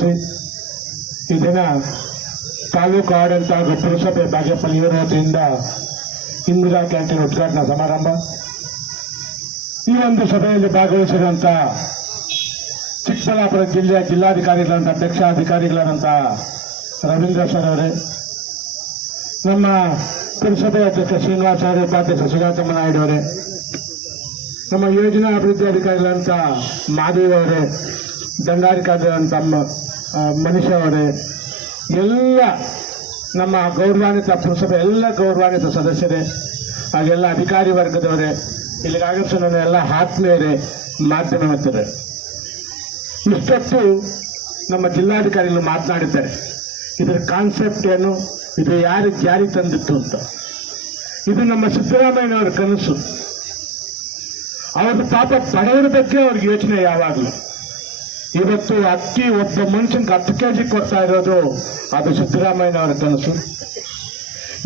ನಗರದಲ್ಲಿ ಈ ದಿನ ತಾಲೂಕು ಆಡಳಿತ ಹಾಗೂ ಪುರಸಭೆ ಬಾಗೇಪಲ್ಲಿ ಇವರ ಇಂದಿರಾ ಕ್ಯಾಂಟೀನ್ ಉದ್ಘಾಟನಾ ಸಮಾರಂಭ. ಈ ಒಂದು ಸಭೆಯಲ್ಲಿ ಭಾಗವಹಿಸಿರುವಂತ ಚಿಕ್ಕಬಳ್ಳಾಪುರ ಜಿಲ್ಲೆಯ ಜಿಲ್ಲಾಧಿಕಾರಿಗಳಂತ ಅಧ್ಯಕ್ಷ ಅಧಿಕಾರಿಗಳಾದಂಥ ರವೀಂದ್ರ ಸರ್ ಅವರೇ, ನಮ್ಮ ಪುರಸಭೆ ಅಧ್ಯಕ್ಷ ಶ್ರೀನಿವಾಸ ಅವರೇ ಉಪಾಧ್ಯಕ್ಷ ಸುಗಾತಮ್ಮ ನಾಯ್ಡು ಅವರೇ, ನಮ್ಮ ಯೋಜನಾ ಅಭಿವೃದ್ಧಿ ಅಧಿಕಾರಿಗಳಂತ ಮಾಧವ್ ಅವರೇ, ದಂಡಾಧಿಕಾರಿಗಳಂತ ಮ- ಆ, ಮನೀಶ್ ಅವರೇ ಎಲ್ಲ ನಮ್ಮ ಗೌರವಾನ್ವಿತ ಪುರಸಭೆ ಎಲ್ಲ ಗೌರವಾನ್ವಿತ ಸದಸ್ಯರೇ ಹಾಗೆಲ್ಲ ಅಧಿಕಾರಿ ವರ್ಗದವರೇ ಇಲ್ಲಿಗೆ ಆಗಮಿಸೋ ಎಲ್ಲ ಆತ್ಮೀಯರೇ ಮಾಧ್ಯಮ ಮಿತ್ರರೇ. ಇಷ್ಟೊತ್ತು ನಮ್ಮ ಜಿಲ್ಲಾಧಿಕಾರಿಗಳು ಮಾತನಾಡಿದ್ದಾರೆ. ಇದರ ಕಾನ್ಸೆಪ್ಟ್ ಏನು? ಇದು ಯಾರು ಜಾರಿ ತಂದಿತ್ತು ಅಂತ. ಇದು ನಮ್ಮ ಸಿದ್ದರಾಮಯ್ಯನವರ ಕನಸು. ಅವರು ಪಾಪ ಪಡೆಯರ ಬಗ್ಗೆ ಅವ್ರಿಗೆ ಯೋಚನೆ ಯಾವಾಗಲೂ. ಇವತ್ತು ಅಕ್ಕಿ ಒಬ್ಬ ಮನುಷ್ಯನ್ಗೆ ಹತ್ತು ಕೆ ಜಿ ಕೊಡ್ತಾ ಇರೋದು ಅದು ಸಿದ್ದರಾಮಯ್ಯನವರ ಕನಸು.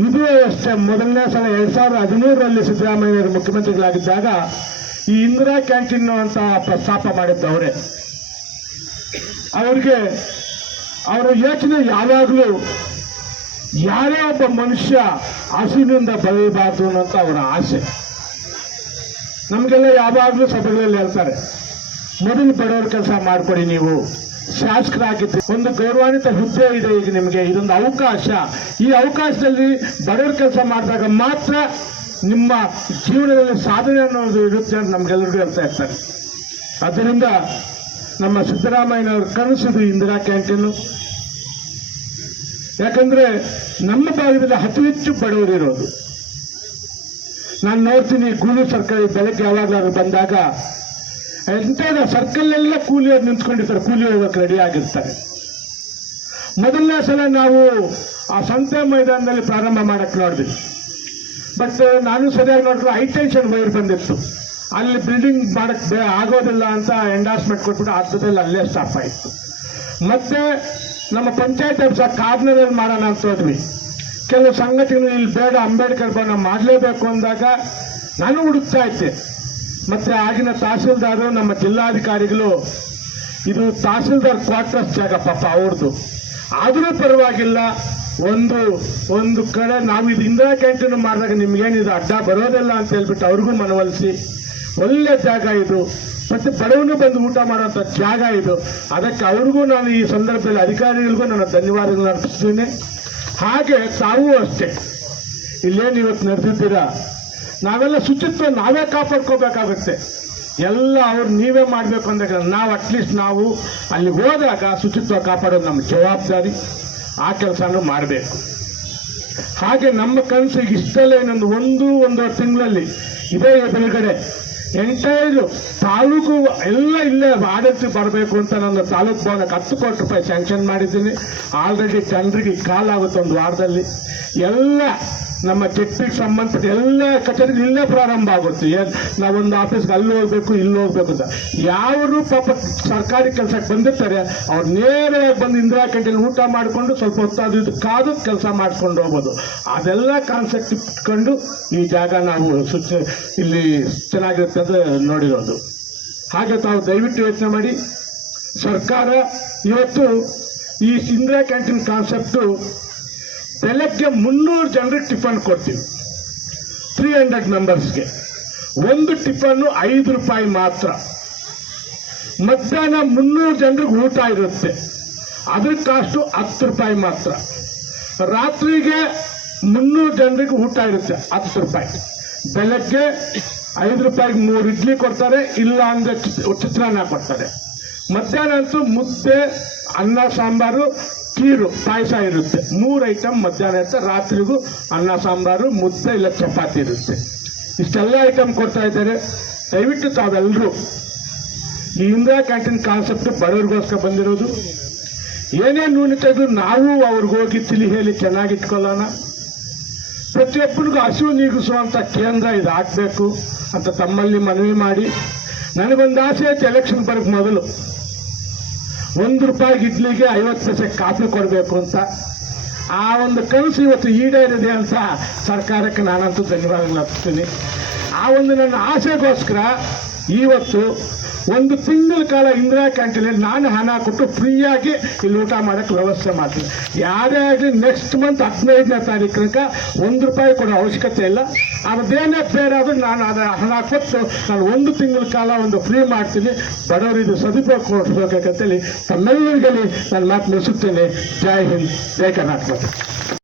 ಇದು ಅಷ್ಟೇ, ಮೊದಲನೇ ಸಲ ಎರಡ್ ಸಾವಿರದ ಹದಿಮೂರರಲ್ಲಿ ಸಿದ್ದರಾಮಯ್ಯವರು ಮುಖ್ಯಮಂತ್ರಿಗಳಾಗಿದ್ದಾಗ ಈ ಇಂದಿರಾ ಕ್ಯಾಂಟೀನ್ ಅಂತ ಪ್ರಸ್ತಾಪ ಮಾಡಿದ್ದು ಅವರೇ. ಅವ್ರಿಗೆ ಅವರ ಯೋಚನೆ ಯಾವಾಗಲೂ ಯಾರೇ ಒಬ್ಬ ಮನುಷ್ಯ ಹಸಿವಿನಿಂದ ಬರೆಯಬಾರ್ದು ಅನ್ನೋಂಥ ಅವರ ಆಸೆ. ನಮಗೆಲ್ಲ ಯಾವಾಗಲೂ ಸಭೆಗಳಲ್ಲಿ ಹೇಳ್ತಾರೆ ಮೊದಲು ಬಡವರ ಕೆಲಸ ಮಾಡಿಕೊಡಿ ನೀವು. ಶಾಸಕರಾಗಿದ್ದು ಒಂದು ಗೌರವಾನ್ವಿತ ಹುದ್ದೆ ಇದೆ ಈಗ ನಿಮಗೆ. ಇದೊಂದು ಅವಕಾಶ. ಈ ಅವಕಾಶದಲ್ಲಿ ಬಡವರ ಕೆಲಸ ಮಾಡಿದಾಗ ಮಾತ್ರ ನಿಮ್ಮ ಜೀವನದಲ್ಲಿ ಸಾಧನೆ ಅನ್ನೋದು ಇರುತ್ತೆ ಅಂತ ನಮ್ಗೆಲ್ಲರಿಗೂ ಹೇಳ್ತಾ ಇರ್ತಾರೆ. ಅದರಿಂದ ನಮ್ಮ ಸಿದ್ದರಾಮಯ್ಯನವರು ಕನಸಿದು ಇಂದಿರಾ ಕ್ಯಾಂಟೀನು. ಯಾಕಂದ್ರೆ ನಮ್ಮ ಭಾಗದಲ್ಲಿ ಅತಿ ಹೆಚ್ಚು ಬಡವರಿರೋದು ನಾನು ನೋಡ್ತೀನಿ ಗೂಲು ಸರ್ಕಾರಿ ಬೆಳಗ್ಗೆ ಯಾವಾಗಲಾದ್ರೂ ಬಂದಾಗ ಎಂಥದ ಸರ್ಕಲ್ ಎಲ್ಲ ಕೂಲಿಯವ್ರು ನಿಂತ್ಕೊಂಡಿರ್ತಾರೆ. ಕೂಲಿ ಹೋಗಕ್ಕೆ ರೆಡಿ ಆಗಿರ್ತಾರೆ. ಮೊದಲನೇ ಸಲ ನಾವು ಆ ಸಂತೆ ಮೈದಾನದಲ್ಲಿ ಪ್ರಾರಂಭ ಮಾಡಕ್ಕೆ ನೋಡಿದ್ವಿ. ಬಟ್ ನಾನು ಸರಿಯಾಗಿ ನೋಡಿದ್ರೆ ಹೈ ಟೆನ್ಷನ್ ವೈರ್ ಬಂದಿತ್ತು. ಅಲ್ಲಿ ಬಿಲ್ಡಿಂಗ್ ಮಾಡಕ್ ಆಗೋದಿಲ್ಲ ಅಂತ ಎಂಡಾರ್ಸ್ಮೆಂಟ್ ಕೊಟ್ಬಿಟ್ಟು ಅರ್ಧದಲ್ಲಿ ಅಲ್ಲೇ ಸ್ಟಾಪ್ ಆಯಿತು ಮತ್ತೆ ನಮ್ಮ ಪಂಚಾಯತ್ ಸಹ ಕಾರ್ನರಲ್ಲಿ ಮಾಡೋಣ ಅಂತ ಹೋದ್ವಿ. ಕೆಲವು ಸಂಘಟನೆಗಳು, ಇಲ್ಲಿ ಬೇಡ ಅಂಬೇಡ್ಕರ್ ಬಣ್ಣ ಮಾಡಲೇಬೇಕು ಅಂದಾಗ ನಾನು ಹುಡುಕ್ತಾ ಇದ್ದೆ. ಮತ್ತೆ ಆಗಿನ ತಹಸೀಲ್ದಾರರು ನಮ್ಮ ಜಿಲ್ಲಾಧಿಕಾರಿಗಳು, ಇದು ತಹಶೀಲ್ದಾರ್ ಕ್ವಾರ್ಟರ್ಸ್ ಜಾಗ ಪಾಪ ಅವ್ರದ್ದು ಆದರೂ ಪರವಾಗಿಲ್ಲ, ಒಂದು ಒಂದು ಕಡೆ ನಾವು ಇದು ಇಂದಿರಾ ಕ್ಯಾಂಟೀನ್ ಮಾಡಿದಾಗ ನಿಮ್ಗೇನಿದು, ಅಡ್ಡ ಬರೋದಿಲ್ಲ ಅಂತ ಹೇಳ್ಬಿಟ್ಟು ಅವ್ರಿಗೂ ಮನವೊಲಿಸಿ, ಒಳ್ಳೆ ಜಾಗ ಇದು. ಮತ್ತೆ ಬಡವನು ಬಂದು ಊಟ ಮಾಡುವಂತ ಜಾಗ ಇದು. ಅದಕ್ಕೆ ಅವ್ರಿಗೂ ನಾನು ಈ ಸಂದರ್ಭದಲ್ಲಿ ಅಧಿಕಾರಿಗಳಿಗೂ ನಾನು ಧನ್ಯವಾದಗಳನ್ನು ಅರ್ಪಿಸ್ತೀನಿ. ಹಾಗೆ ತಾವೂ ಅಷ್ಟೇ. ಇಲ್ಲೇನು ಇವತ್ತು ನಡೆದಿದ್ದೀರಾ? ನಾವೆಲ್ಲ ಶುಚಿತ್ವ ನಾವೇ ಕಾಪಾಡ್ಕೋಬೇಕಾಗುತ್ತೆ. ಎಲ್ಲ ಅವ್ರು ನೀವೇ ಮಾಡಬೇಕು ಅಂದಾಗ ನಾವು ಅಟ್ಲೀಸ್ಟ್ ನಾವು ಅಲ್ಲಿ ಹೋದಾಗ ಶುಚಿತ್ವ ಕಾಪಾಡೋದು ನಮ್ಮ ಜವಾಬ್ದಾರಿ. ಆ ಕೆಲಸನೂ ಮಾಡಬೇಕು. ಹಾಗೆ ನಮ್ಮ ಕನಸು ಇಷ್ಟಲ್ಲೇ ಇನ್ನೊಂದು ಒಂದು, ಒಂದೂವರೆ ತಿಂಗಳಲ್ಲಿ ಇದೇ ಬೆಳಗಡೆ ಎಂಟೈರ್ ತಾಲೂಕು ಎಲ್ಲ ಇಲ್ಲೇ ಆಡಳಿತ ಬರಬೇಕು ಅಂತ ನನ್ನ ತಾಲೂಕು ಭವನಕ್ಕೆ ಹತ್ತು ಕೋಟಿ ರೂಪಾಯಿ ಸ್ಯಾಂಕ್ಷನ್ ಮಾಡಿದ್ದೀನಿ. ಆಲ್ರೆಡಿ ಜನರಿಗೆ ಕಾಲಾಗುತ್ತೆ ಒಂದು ವಾರದಲ್ಲಿ. ಎಲ್ಲ ನಮ್ಮ ಡಿಸ್ಟ್ರಿಕ್ಟ್ ಸಂಬಂಧಪಟ್ಟ ಎಲ್ಲ ಕಚೇರಿ ಇಲ್ಲೇ ಪ್ರಾರಂಭ ಆಗುತ್ತೆ. ಏನ್, ನಾವೊಂದು ಆಫೀಸ್ಗೆ ಅಲ್ಲಿ ಹೋಗ್ಬೇಕು, ಇಲ್ಲಿ ಹೋಗ್ಬೇಕು ಅಂತ. ಯಾರು ಪಾಪ ಸರ್ಕಾರಿ ಕೆಲಸಕ್ಕೆ ಬಂದಿರ್ತಾರೆ, ಅವ್ರು ನೇರವಾಗಿ ಬಂದು ಇಂದಿರಾ ಕ್ಯಾಂಟೀನ್ ಊಟ ಮಾಡಿಕೊಂಡು ಸ್ವಲ್ಪ ಹೊತ್ತಾದ ಇದು ಕಾದು ಕೆಲಸ ಮಾಡ್ಕೊಂಡು ಹೋಗ್ಬೋದು. ಅದೆಲ್ಲ ಕಾನ್ಸೆಪ್ಟ್ ಇಟ್ಕೊಂಡು ಈ ಜಾಗ ನಾವು ಇಲ್ಲಿ ಚೆನ್ನಾಗಿರುತ್ತೆ ಅಂತ ನೋಡಿರೋದು. ಹಾಗೆ ತಾವು ದಯವಿಟ್ಟು ಯೋಚನೆ ಮಾಡಿ. ಸರ್ಕಾರ ಇವತ್ತು ಈ ಇಂದಿರಾ ಕ್ಯಾಂಟೀನ್ ಕಾನ್ಸೆಪ್ಟು ಬೆಳಗ್ಗೆ ಮುನ್ನೂರು ಜನರಿಗೆ ಟಿಫನ್ ಕೊಡ್ತೀವಿ. ತ್ರೀ ಹಂಡ್ರೆಡ್ ಮೆಂಬರ್ಸ್ಗೆ ಒಂದು ಟಿಫನ್ನು ಐದು ರೂಪಾಯಿ ಮಾತ್ರ. ಮಧ್ಯಾಹ್ನ ಮುನ್ನೂರು ಜನರಿಗೆ ಊಟ ಇರುತ್ತೆ. ಅದ್ರ ಕಾಸ್ಟು ಹತ್ತು ರೂಪಾಯಿ ಮಾತ್ರ. ರಾತ್ರಿಗೆ ಮುನ್ನೂರು ಜನರಿಗೆ ಊಟ ಇರುತ್ತೆ, ಹತ್ತು ರೂಪಾಯಿ. ಬೆಳಗ್ಗೆ ಐದು ರೂಪಾಯಿಗೆ ಮೂರು ಇಡ್ಲಿ ಕೊಡ್ತಾರೆ, ಇಲ್ಲ ಅಂದ್ರೆ ಚಿತ್ರಾನ್ನ ಕೊಡ್ತಾರೆ. ಮಧ್ಯಾಹ್ನ ಅಂತೂ ಮುದ್ದೆ, ಅನ್ನ, ಸಾಂಬಾರು ಕೀರು ಪಾಯಸ ಇರುತ್ತೆ. ಮೂರು ಐಟಮ್ ಮಧ್ಯಾಹ್ನ ಇರುತ್ತೆ, ರಾತ್ರಿಗೂ ಅನ್ನ, ಸಾಂಬಾರು, ಮುದ್ದೆ ಇಲ್ಲ ಚಪಾತಿ ಇರುತ್ತೆ. ಇಷ್ಟೆಲ್ಲ ಐಟಮ್ ಕೊಡ್ತಾ ಇದ್ದಾರೆ. ದಯವಿಟ್ಟು ತಾವೆಲ್ಲರೂ ಈ ಇಂದಿರಾ ಕ್ಯಾಂಟೀನ್ ಕಾನ್ಸೆಪ್ಟ್ ಬಡವರಿಗೋಸ್ಕರ ಬಂದಿರೋದು. ಏನೇ ನ್ಯೂನತೆ ತೆಗೆದು ನಾವು ಅವ್ರಿಗೋಗಿ ತಿಳಿ ಹೇಳಿ ಚೆನ್ನಾಗಿಟ್ಕೊಳ್ಳೋಣ ಪ್ರತಿಯೊಬ್ಬರಿಗೂ ಹಸಿವು ನೀಗಿಸುವಂಥ ಕೇಂದ್ರ ಇದು ಹಾಕಬೇಕು ಅಂತ ತಮ್ಮಲ್ಲಿ ಮನವಿ ಮಾಡಿ. ನನಗೊಂದು ಆಸೆ ಐತೆ ಎಲೆಕ್ಷನ್ ಬರೋಕ್ಕೆ ಮೊದಲು. ಒಂದು ರೂಪಾಯಿ ಇಡ್ಲಿಗೆ ಐವತ್ತು ಪೈಸೆ ಕಾಫಿ ಕೊಡಬೇಕು ಅಂತ. ಆ ಒಂದು ಕನಸು ಇವತ್ತು ಈಡೇರಿದೆ ಅಂತ ಸರ್ಕಾರಕ್ಕೆ ನಾನಂತೂ ಧನ್ಯವಾದಗಳು ಅರ್ಪಿಸ್ತೀನಿ. ಆ ಒಂದು ನನ್ನ ಆಸೆಗೋಸ್ಕರ ಇವತ್ತು ಒಂದು ತಿಂಗಳ ಕಾಲ ಇಂದಿರಾ ಕ್ಯಾಂಟೀನಲ್ಲಿ ನಾನು ಹಣ ಕೊಟ್ಟು ಫ್ರೀಯಾಗಿ ಇಲ್ಲಿ ಊಟ ಮಾಡೋಕ್ಕೆ ವ್ಯವಸ್ಥೆ ಮಾಡ್ತೀನಿ. ಯಾರೇ ಆಗಲಿ ನೆಕ್ಸ್ಟ್ ಮಂತ್ ಹದಿನೈದನೇ ತಾರೀಕು ಒಂದು ರೂಪಾಯಿ ಕೊಡೋ ಅವಶ್ಯಕತೆ ಇಲ್ಲ. ಅದೇನೇ ಬೇರೆ ಆದರೂ ನಾನು ಅದರ ಹಣ ಕೊಟ್ಟು ನಾನು ಒಂದು ತಿಂಗಳ ಕಾಲ ಒಂದು ಫ್ರೀ ಮಾಡ್ತೀನಿ. ಬಡವರಿಗೆ ಸದುಪಯೋಗ ಕೊಡ್ಬೇಕಂತೇಳಿ ತಮ್ಮೆಲ್ಲರಿಗಲ್ಲಿ ನಾನು ಮಾತು ಮುಗಿಸುತ್ತೇನೆ ಜೈ ಹಿಂದ್, ಜೈ ಕರ್ನಾಟಕ.